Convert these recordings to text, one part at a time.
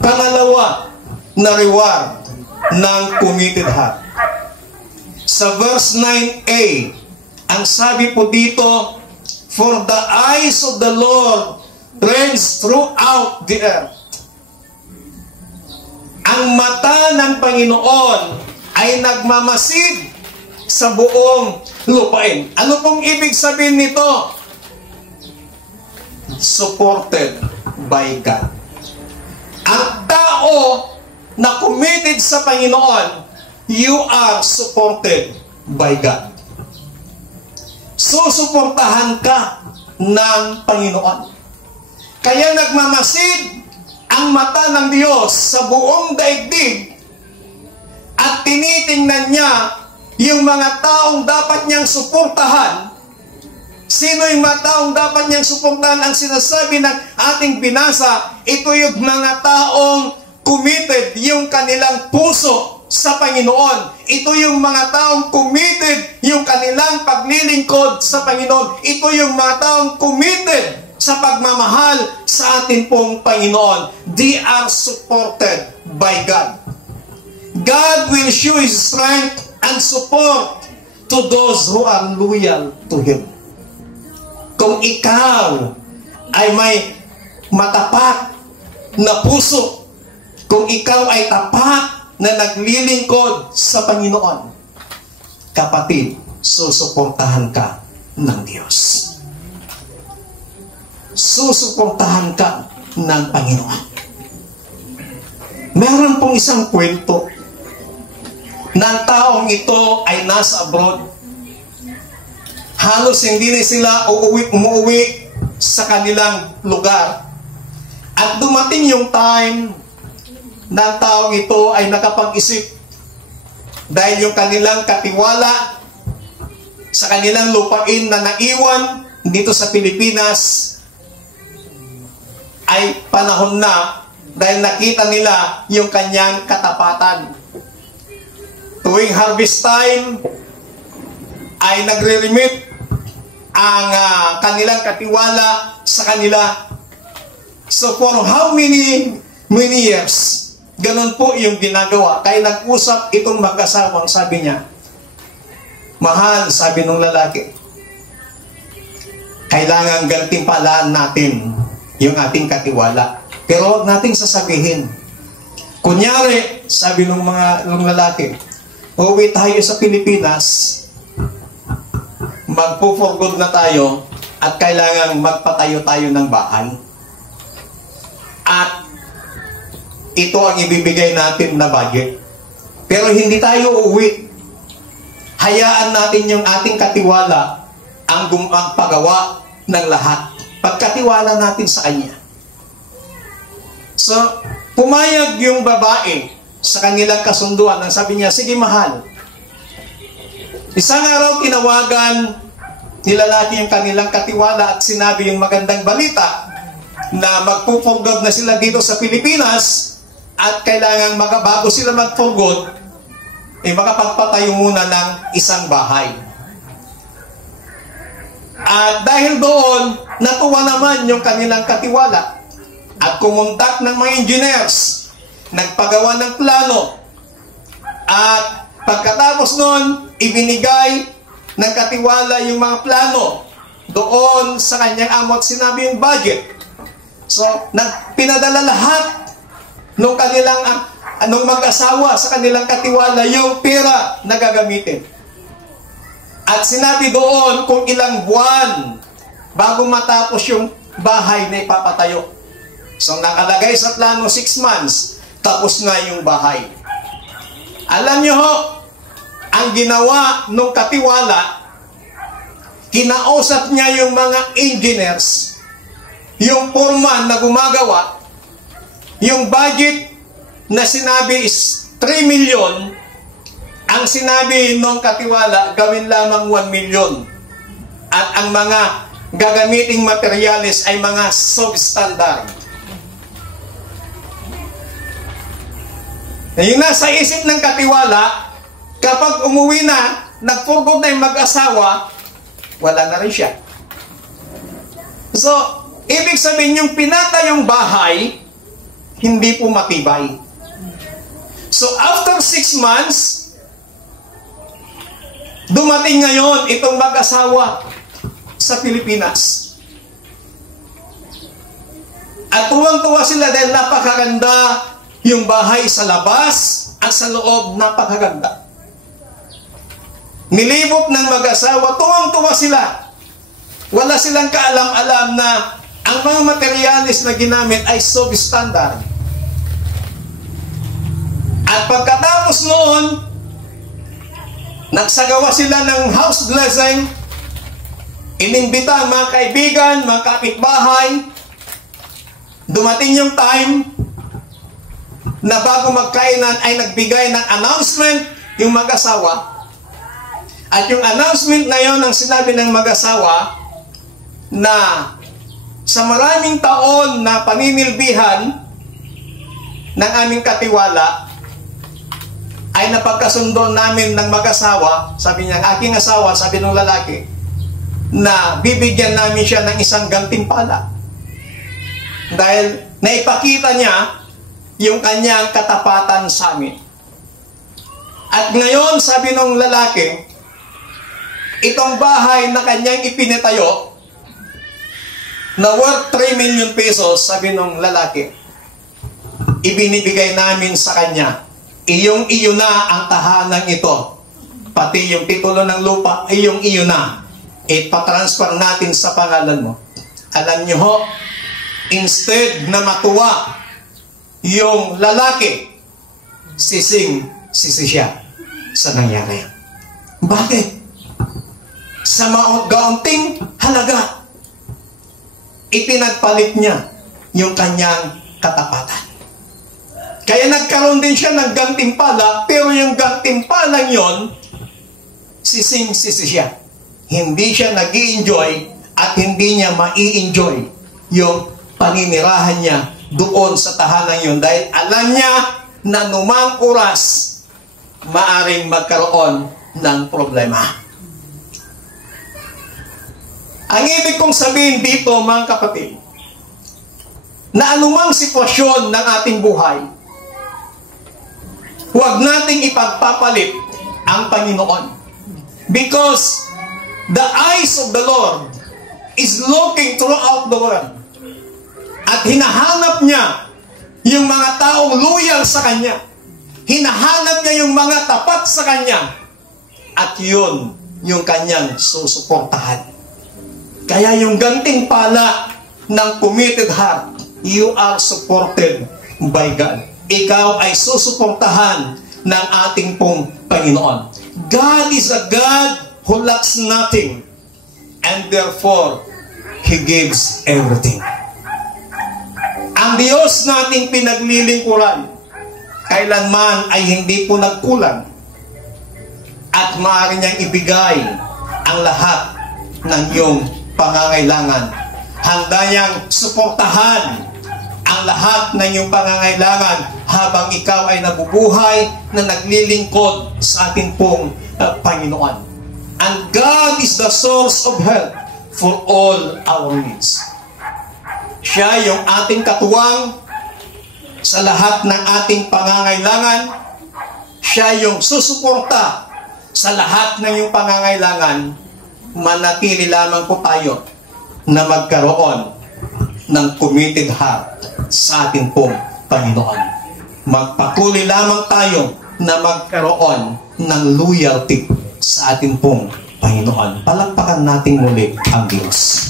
Pangalawa na reward ng committed heart. Sa verse 9a, ang sabi po dito, for the eyes of the Lord range throughout the earth. Ang mata ng Panginoon ay nagmamasid sa buong lupain. Ano pong ibig sabihin nito? Supported by God. Ang tao na committed sa Panginoon, you are supported by God. Susuportahan ka ng Panginoon. Kaya nagmamasid ang mata ng Diyos sa buong daigdig at tinitingnan niya yung mga taong dapat niyang suportahan. Sino yung mga taong dapat niyang suportahan? Ang sinasabi ng ating binasa, ito yung mga taong committed yung kanilang puso sa Panginoon. Ito yung mga taong committed yung kanilang paglilingkod sa Panginoon. Ito yung mga taong committed sa pagmamahal sa ating pong Panginoon. They are supported by God. God will show His strength and support to those who are loyal to Him. Kung ikaw ay may matapat na puso, kung ikaw ay tapat na naglilingkod sa Panginoon, kapatid, susuportahan ka ng Diyos. Susuportahan ka ng Panginoon. Meron pong isang kwento ng taong ito ay nasa abroad. Halos hindi na sila umuwi sa kanilang lugar. At dumating yung time ng taong ito ay nakapag-isip dahil yung kanilang katiwala sa kanilang lupain na naiwan dito sa Pilipinas ay panahon na dahil nakita nila yung kanyang katapatan. Tuwing harvest time ay nagre-remit ang kanilang katiwala sa kanila. So for how many years, ganun po yung ginagawa. Kaya nag-usap itong mag-asawang, sabi niya, mahal, sabi ng lalaki, kailangan gantimpalaan natin yung ating katiwala. Pero huwag nating sasabihin. Kunyari, sabi ng lalaki, uwi tayo sa Pilipinas, magpo-for-good na tayo, at kailangan magpatayo tayo ng bahay. At ito ang ibibigay natin na budget. Pero hindi tayo uuwi. Hayaan natin yung ating katiwala ang paggawa ng lahat. Pagkatiwala natin sa Kanya. So, pumayag yung babae sa kanilang kasunduan. Ang sabi niya, sige mahal. Isang araw tinawagan ni lalaki yung kanilang katiwala at sinabi yung magandang balita na magpo-for-good na sila dito sa Pilipinas at kailangan bago sila mag-for-good, makapagpatayo muna ng isang bahay. At dahil doon, natuwa naman yung kanilang katiwala at kumontak ng mga engineers, nagpagawa ng plano, at pagkatapos noon, ibinigay ng katiwala yung mga plano doon sa kanyang amo at sinabi yung budget. So, pinadala lahat nung mag-asawa sa kanilang katiwala yung pera na gagamitin. At sinabi doon kung ilang buwan bago matapos yung bahay na ipapatayo. So, nakalagay sa plano 6 months, tapos na yung bahay. Alam nyo ho, ang ginawa nung katiwala, kinausap niya yung mga engineers, yung foreman na gumagawa, yung budget na sinabi is 3 million, ang sinabi nung katiwala, gawin lamang 1 million. At ang mga gagamiting materyales ay mga substandard. Yung nasa isip ng katiwala, kapag umuwi na, nag-for-good na yung mag-asawa, wala na rin siya. So, ibig sabihin yung pinatayong bahay, hindi po matibay. So after 6 months, dumating ngayon itong mag-asawa sa Pilipinas. At tuwang-tuwa sila dahil napakaganda yung bahay sa labas at sa loob, napakaganda. Nilibot ng mag-asawa, tuwang-tuwa sila. Wala silang kaalam-alam na ang mga materialis na ginamit ay substandard. At pagkatapos noon, nagsagawa sila ng house blessing, inimbita ang mga kaibigan, mga kapitbahay. Dumating yung time na bago magkainan ay nagbigay ng announcement yung mag-asawa. At yung announcement na yon ang sinabi ng mag-asawa na sa maraming taon na paninilbihan ng aming katiwala ay napagkasundo namin ng mag-asawa, sabi niya, aking asawa, sabi ng lalaki, na bibigyan namin siya ng isang gantimpala. Dahil naipakita niya yung kanyang katapatan sa amin. At ngayon, sabi ng lalaki, itong bahay na kanyang ipinitayo, na worth 3 million pesos, sabi ng lalaki, ibinibigay namin sa kanya. Iyong-iyo na ang tahanan ito. Pati yung titulo ng lupa, iyong-iyo na. Ipatransfer natin sa pangalan mo. Alam niyo ho, instead na matuwa yung lalaki, sisi siya sa nangyari. Bakit? Sa gaunting halaga, ipinagpalit niya yung kanyang katapatan. Kaya nagkaroon din siya ng gantimpala, pero yung gantimpalang yon, sisi siya. Hindi siya nag-i-enjoy at hindi niya mai-enjoy yung paninirahan niya doon sa tahanan yun dahil alam niya na numang oras maaring magkaroon ng problema. Ang ibig kong sabihin dito, mga kapatid, na anumang sitwasyon ng ating buhay, huwag nating ipagpapalit ang Panginoon. Because the eyes of the Lord is looking throughout the world. At hinahanap niya yung mga taong loyal sa Kanya. Hinahanap niya yung mga tapat sa Kanya. At yun, yung Kanyang susuportahan. Kaya yung gantimpala ng committed heart, you are supported by God. Ikaw ay susuportahan ng ating pong Panginoon. God is a God who lacks nothing. And therefore, He gives everything. Ang Diyos nating pinaglilingkuran, kailanman ay hindi po nagkulang. At maaari niyang ibigay ang lahat ng iyong pangangailangan. Handa niyang suportahan ang lahat ng iyong pangangailangan habang ikaw ay nabubuhay na naglilingkod sa ating pong Panginoon. And God is the source of help for all our needs. Siya yung ating katuwang sa lahat ng ating pangangailangan. Siya yung susuporta sa lahat ng iyong pangangailangan. Manatili lamang po tayo na magkaroon ng committed heart sa ating pong Panginoon. Magpatuloy lamang tayo na magkaroon ng loyalty sa ating pong Panginoon. Palakpakan natin muli ang Diyos.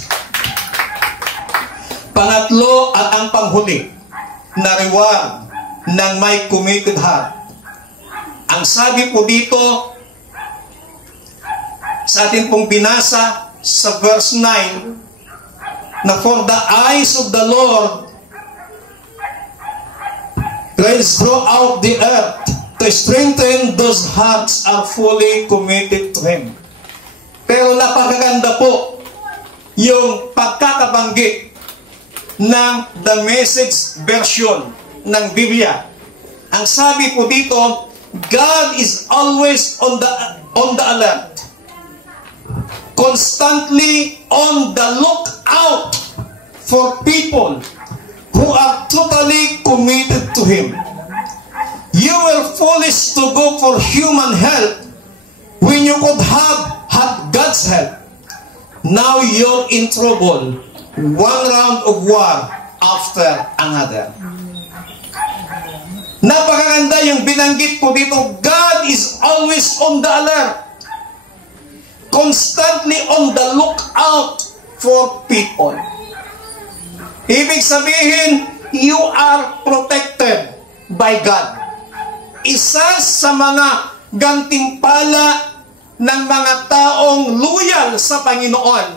Pangatlo at ang panghuli na reward ng may committed heart. Ang sabi po dito sa ating pong binasa sa verse 9 na for the eyes of the Lord raise throughout the earth to strengthen those hearts are fully committed to Him. Pero napakaganda po yung pagkakabanggit ng The Message version ng Biblia. Ang sabi po dito, God is always on the alert. Constantly on the lookout for people who who are totally committed to Him. You were foolish to go for human help when you could have had God's help. Now you're in trouble, one round of war after another. Napakaganda yung binanggit po dito. God is always on the alert, constantly on the lookout for people. Ibig sabihin, you are protected by God. Isa sa mga gantimpala ng mga taong loyal sa Panginoon,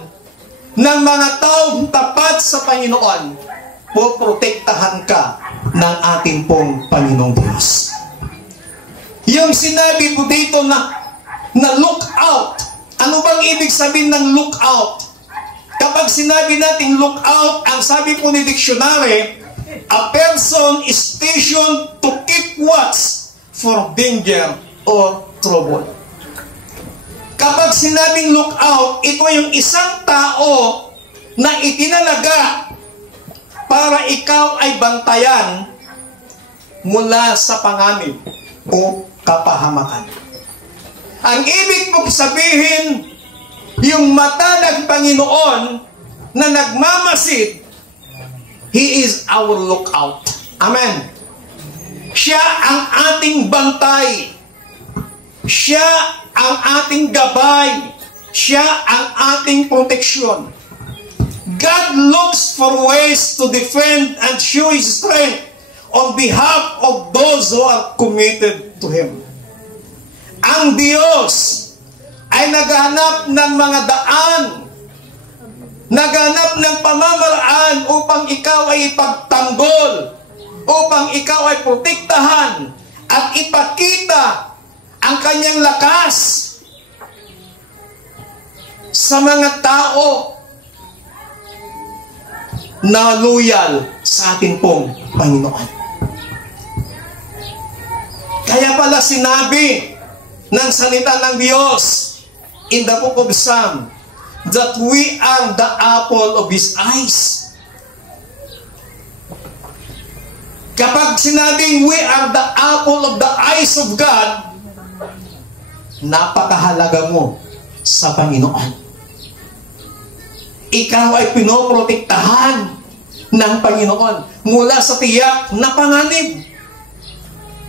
ng mga taong tapat sa Panginoon, poprotektahan ka ng ating pong Panginoong Diyos. Yung sinabi po dito na look out. Ano bang ibig sabihin ng look out? Kapag sinabi natin look out, ang sabi po ni dictionary, a person is stationed to keep watch for danger or trouble. Kapag sinabing look out, ito yung isang tao na itinalaga para ikaw ay bantayan mula sa panganib o kapahamakan. Ang ibig mong sabihin, yung mata ng Panginoon na nagmamasid, He is our lookout. Amen. Siya ang ating bantay. Siya ang ating gabay. Siya ang ating proteksyon. God looks for ways to defend and show His strength on behalf of those who are committed to Him. Ang Diyos ay naghanap ng mga daan, naghanap ng pamamaraan upang ikaw ay ipagtanggol, upang ikaw ay protektahan at ipakita ang kanyang lakas sa mga tao na loyal sa ating pong Panginoon. Kaya pala sinabi ng salita ng Diyos in the book of Psalm that we are the apple of His eyes. Kapag sinabing we are the apple of the eyes of God, napakahalaga mo sa Panginoon. Ikaw ay pinoprotektahan ng Panginoon mula sa tiyak na panganib.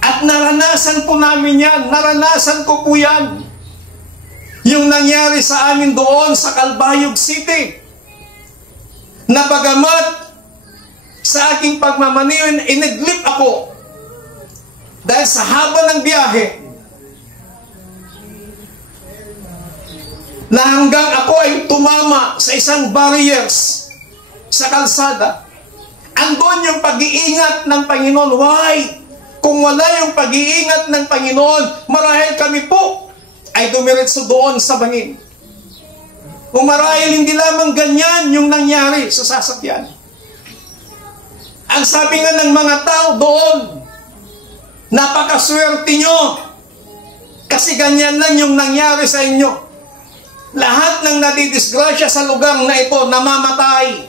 At naranasan po namin yan. Naranasan ko po yan. Yung nangyari sa amin doon sa Calbayog City. Na bagamat sa aking pagmamaniw, inidlip ako. Dahil sa haba ng biyahe, na hanggang ako ay tumama sa isang barriers sa kalsada. Andun yung pag-iingat ng Panginoon. Why? Kung wala yung pag-iingat ng Panginoon, marahil kami po ay dumiretso doon sa bangin. Kung marahil hindi lamang ganyan yung nangyari sa sasakyan. Ang sabi nga ng mga tao doon, napakaswerte nyo kasi ganyan lang yung nangyari sa inyo. Lahat ng nadidisgrasya sa lugar na ito, namamatay.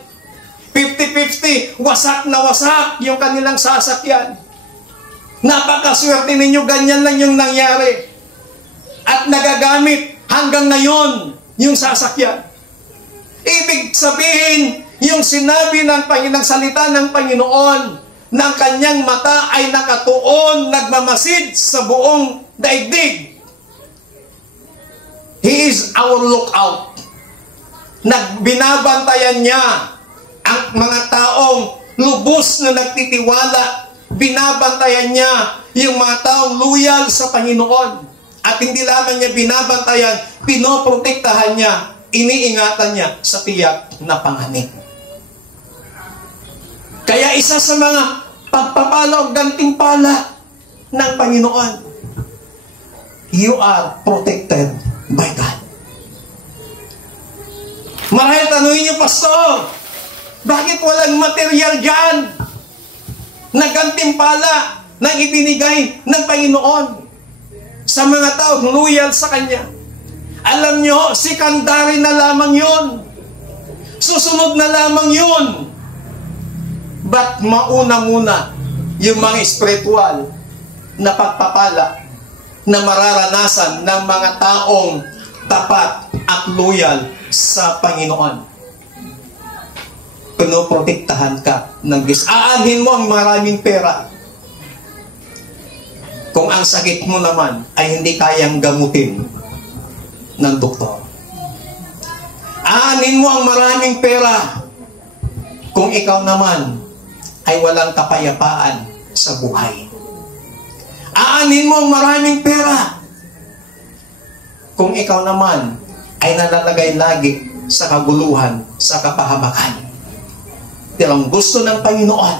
50-50, wasak na wasak yung kanilang sasakyan. Napakaswerte ninyo, ganyan lang yung nangyari. At nagagamit hanggang ngayon yung sasakyan. Ibig sabihin, yung sinabi ng salita ng Panginoon, ng kanyang mata ay nakatuon, nagmamasid sa buong daigdig. He is our lookout. Binabantayan niya ang mga taong lubos na nagtitiwala. Binabantayan niya yung mga taong loyal sa Panginoon. At hindi lamang niya binabantayan, pinoprotektahan niya, iniingatan niya sa tiyak na panganib. Kaya isa sa mga pagpapala o gantimpala ng Panginoon, you are protected by God. Marahil tanungin niyo, Pastor, bakit walang material dyan na gantimpala na ibinigay ng Panginoon sa mga taong loyal sa Kanya? Alam niyo, secondary na lamang yun. Susunod na lamang yun. But mauna muna yung mga spiritual na pagpapala na mararanasan ng mga taong tapat at loyal sa Panginoon. Pinoprotektahan ka ng Diyos. Aanhin mo ang maraming pera. Kung ang sakit mo naman ay hindi kayang gamutin ng doktor. Aanhin mo ang maraming pera kung ikaw naman ay walang kapayapaan sa buhay. Aanhin mo ang maraming pera kung ikaw naman ay nalalagay lagi sa kaguluhan, sa kapahamakan. Pero ang gusto ng Panginoon,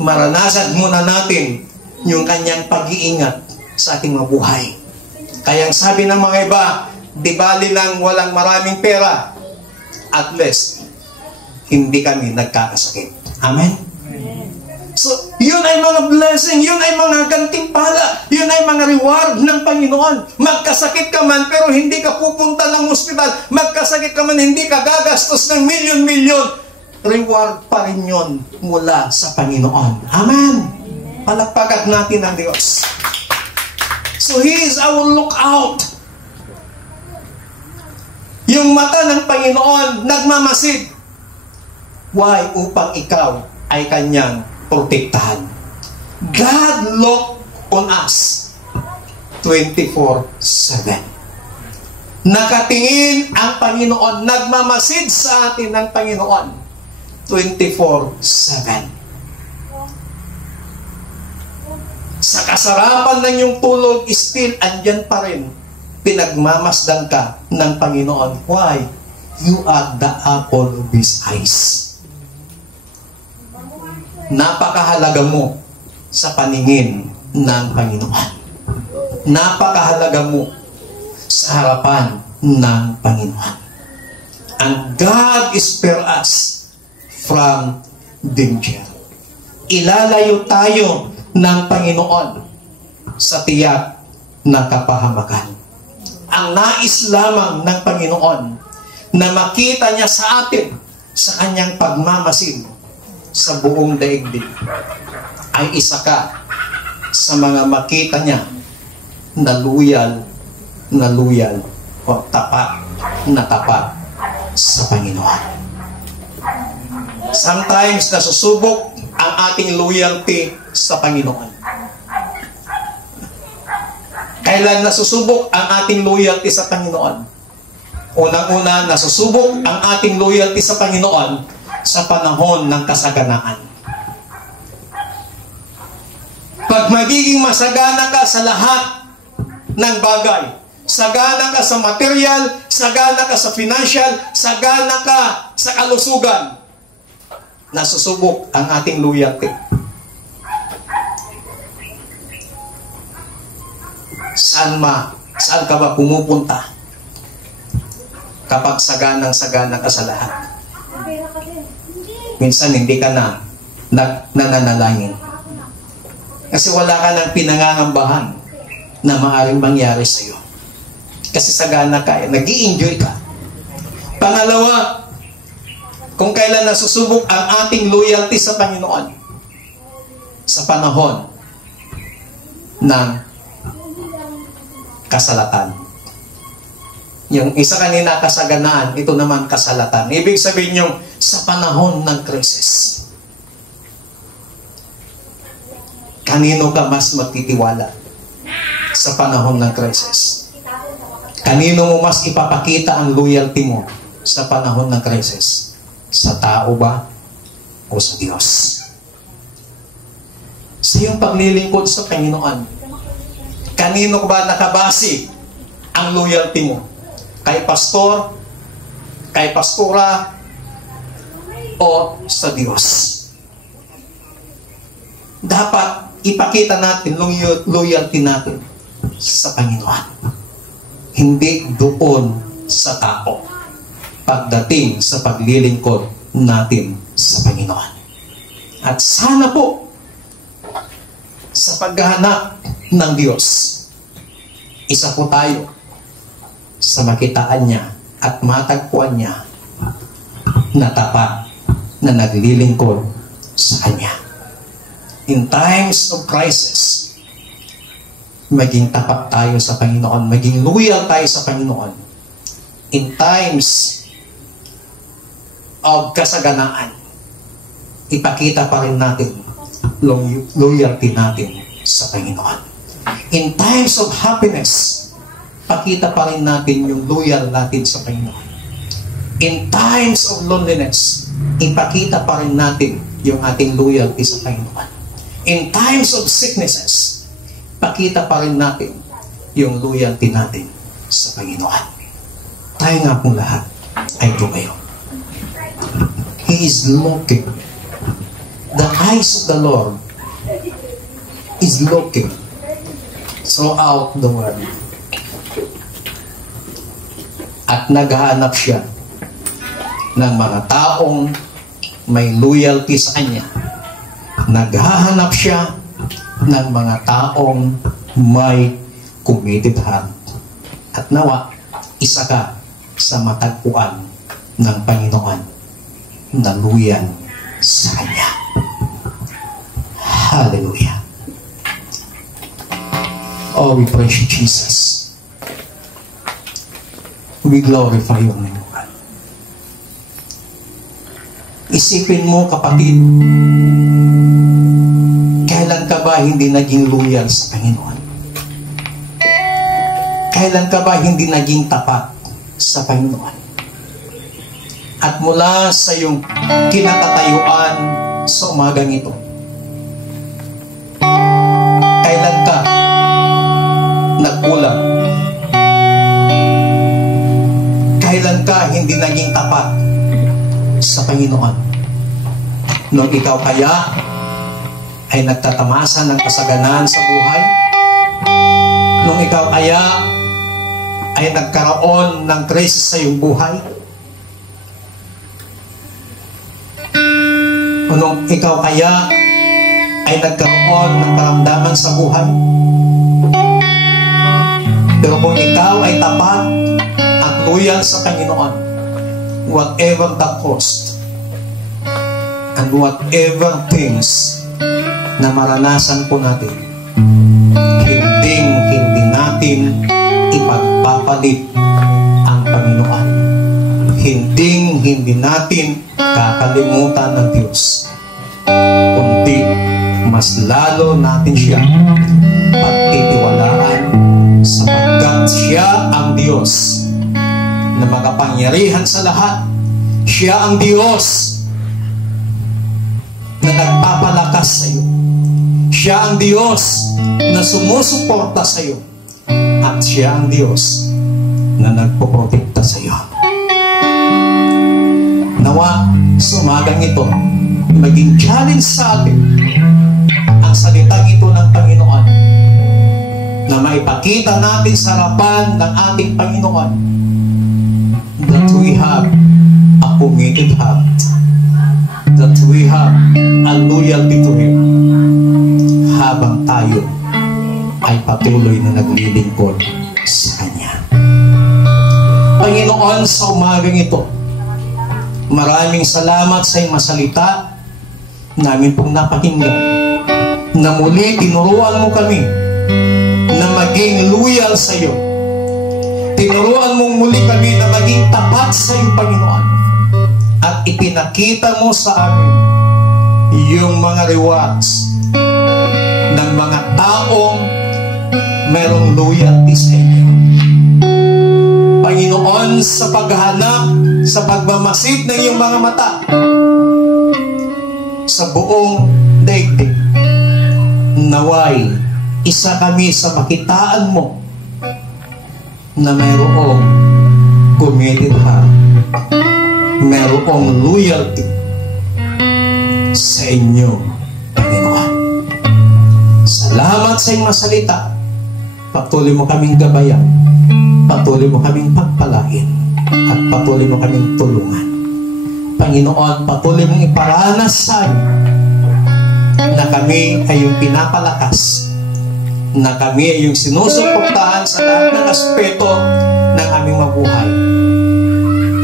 maranasan muna natin yung kanyang pag-iingat sa ating mga buhay. Kaya ang sabi ng mga iba, di bali lang walang maraming pera, at least, hindi kami nagkakasakit. Amen? So, yun ay mga blessing, yun ay mga gantimpala, yun ay mga reward ng Panginoon. Magkasakit ka man, pero hindi ka pupunta ng ospital. Magkasakit ka man, hindi ka gagastos ng milyon-milyon. Reward pa rin yun mula sa Panginoon. Amen? Palakpakan natin ang Diyos. So, He is our lookout. Yung mata ng Panginoon, nagmamasid. Why? Upang ikaw ay kanyang protektahan. God look on us 24/7. Nakatingin ang Panginoon, nagmamasid sa atin ng Panginoon 24/7. Sa kasarapan ng iyong tulog, still andyan pa rin. Pinagmamasdan ka ng Panginoon. Why? You are the apple of His eyes. Napakahalaga mo sa paningin ng Panginoon. Napakahalaga mo sa harapan ng Panginoon. And God spare us from danger. Ilalayo tayo ng Panginoon sa tiyak na kapahamakan. Ang nais lamang ng Panginoon na makita niya sa atin sa kanyang pagmamasid sa buong daigdig ay isa ka sa mga makita niya na loyal o tapat sa Panginoon. Sometimes nasusubok ang ating loyalty sa Panginoon. Kailan nasusubok ang ating loyalty sa Panginoon? Unang-una, nasusubok ang ating loyalty sa Panginoon sa panahon ng kasaganaan. Pag magiging masagana ka sa lahat ng bagay, sagana ka sa material, sagana ka sa financial, sagana ka sa kalusugan, nasusubok ang ating loyalty. Saan ka ba pumupunta kapag sagana ka sa lahat? Minsan hindi ka na nananalangin. Kasi wala ka ng pinangangambahan na maaaring mangyari sa iyo. Kasi sagana ka, nag-i-enjoy ka. Pangalawa, kung kailan nasusubok ang ating loyalty sa Panginoon sa panahon ng kasalatan. Yung isa kanina kasaganaan, ito naman kasalatan. Ibig sabihin yung sa panahon ng krisis. Kanino ka mas magtitiwala sa panahon ng krisis? Kanino mo mas ipapakita ang loyalty mo sa panahon ng krisis? Sa tao ba o sa Diyos? Sa iyong paglilingkod sa Panginoon, kanino ba nakabase ang loyalty mo? Kay pastor, kay pastora, o sa Diyos? Dapat ipakita natin loyalty natin sa Panginoon. Hindi doon sa tao. Pagdating sa paglilingkod natin sa Panginoon. At sana po, sa paghahanap ng Diyos, isa po tayo sa makitaan niya at matagpuan niya na tapat na naglilingkod sa Kanya. In times of crisis, maging tapat tayo sa Panginoon, maging loyal tayo sa Panginoon. In times of kasaganaan, ipakita pa rin natin loyalty natin sa Panginoon. In times of happiness, pakita pa rin natin yung loyal natin sa Panginoon. In times of loneliness, ipakita pa rin natin yung ating loyalty sa Panginoon. In times of sicknesses, pakita pa rin natin yung loyalty natin sa Panginoon. Tayo nga pong lahat ay tumayo. He is looking. The eyes of the Lord is looking throughout the world. At naghahanap siya ng mga taong may loyalty sa Kanya. Naghahanap siya ng mga taong may committed heart. At nawa, isa ka sa matagpuan ng Panginoon na loyal sa Kanya. Hallelujah. Oh, we praise you, Jesus. We glorify your name, God. Isipin mo, kapatid, kailan ka ba hindi naging loyal sa Panginoon? Kailan ka ba hindi naging tapat sa Panginoon? At mula sa iyong kinatatayuan sa umagang ito, kailan ka nagkulang? Kailan ka hindi naging tapat sa Panginoon? Nung ikaw kaya ay nagtatamasa ng kasaganaan sa buhay? Nung ikaw kaya ay nagkaroon ng crisis sa iyong buhay? O nung ikaw kaya ay nagkaroon ng karamdaman sa buhay? Pero kung ikaw ay tapat at loyal sa Panginoon, whatever the cost and whatever things na maranasan po natin, hindi natin ipagpapalit ang Panginoon. Hindi natin kakalimutan ng Diyos, kundi mas lalo natin siya pagtitiwalaan, sapagkat siya ang Diyos na makapangyarihan sa lahat. Siya ang Diyos na nagpapalakas sa iyo. Siya ang Diyos na sumusuporta sa iyo. At siya ang Diyos na nagpoprotekta sa iyo. Nawa, sa umagang ito, maging challenge sa atin ang salitang ito ng Panginoon, na maipakita natin sa harapan ng ating Panginoon that we have a committed heart, that we have a loyalty to Him, habang tayo ay patuloy na naglilingkod sa Kanya. Panginoon, sa umagang ito, maraming salamat sa iyong masalita namin pong napakinggan, na muli tinuruan mo kami na maging loyal sa iyo. Tinuruan mong muli kami na maging tapat sa iyo, Panginoon. At ipinakita mo sa amin yung mga rewards ng mga taong merong loyalty sa inyo. Panginoon, sa paghahanap, sa pagmamasid ng iyong mga mata sa buong daigdig, naway isa kami sa makitaan mo na mayroong committed heart, mayroong loyalty sa inyo, Panginoon. Salamat sa iyong masalita. Patuloy mo kaming gabayan, patuloy mo kaming pagpalain, at patuloy mo kaming tulungan. Panginoon, patuloy mong iparanas sa amin na kami ay yung pinapalakas, na kami ay yung sinusuportahan sa lahat ng aspeto ng aming mabuhay,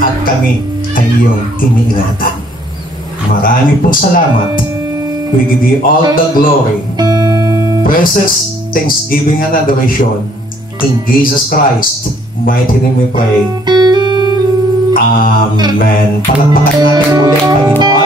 at kami ay yung iniingatan. Marami pong salamat We give you all the glory, praises, thanksgiving, and adoration. In Jesus Christ, mighty name we pray. Amen. Palakpakan natin muli ang Panginoon.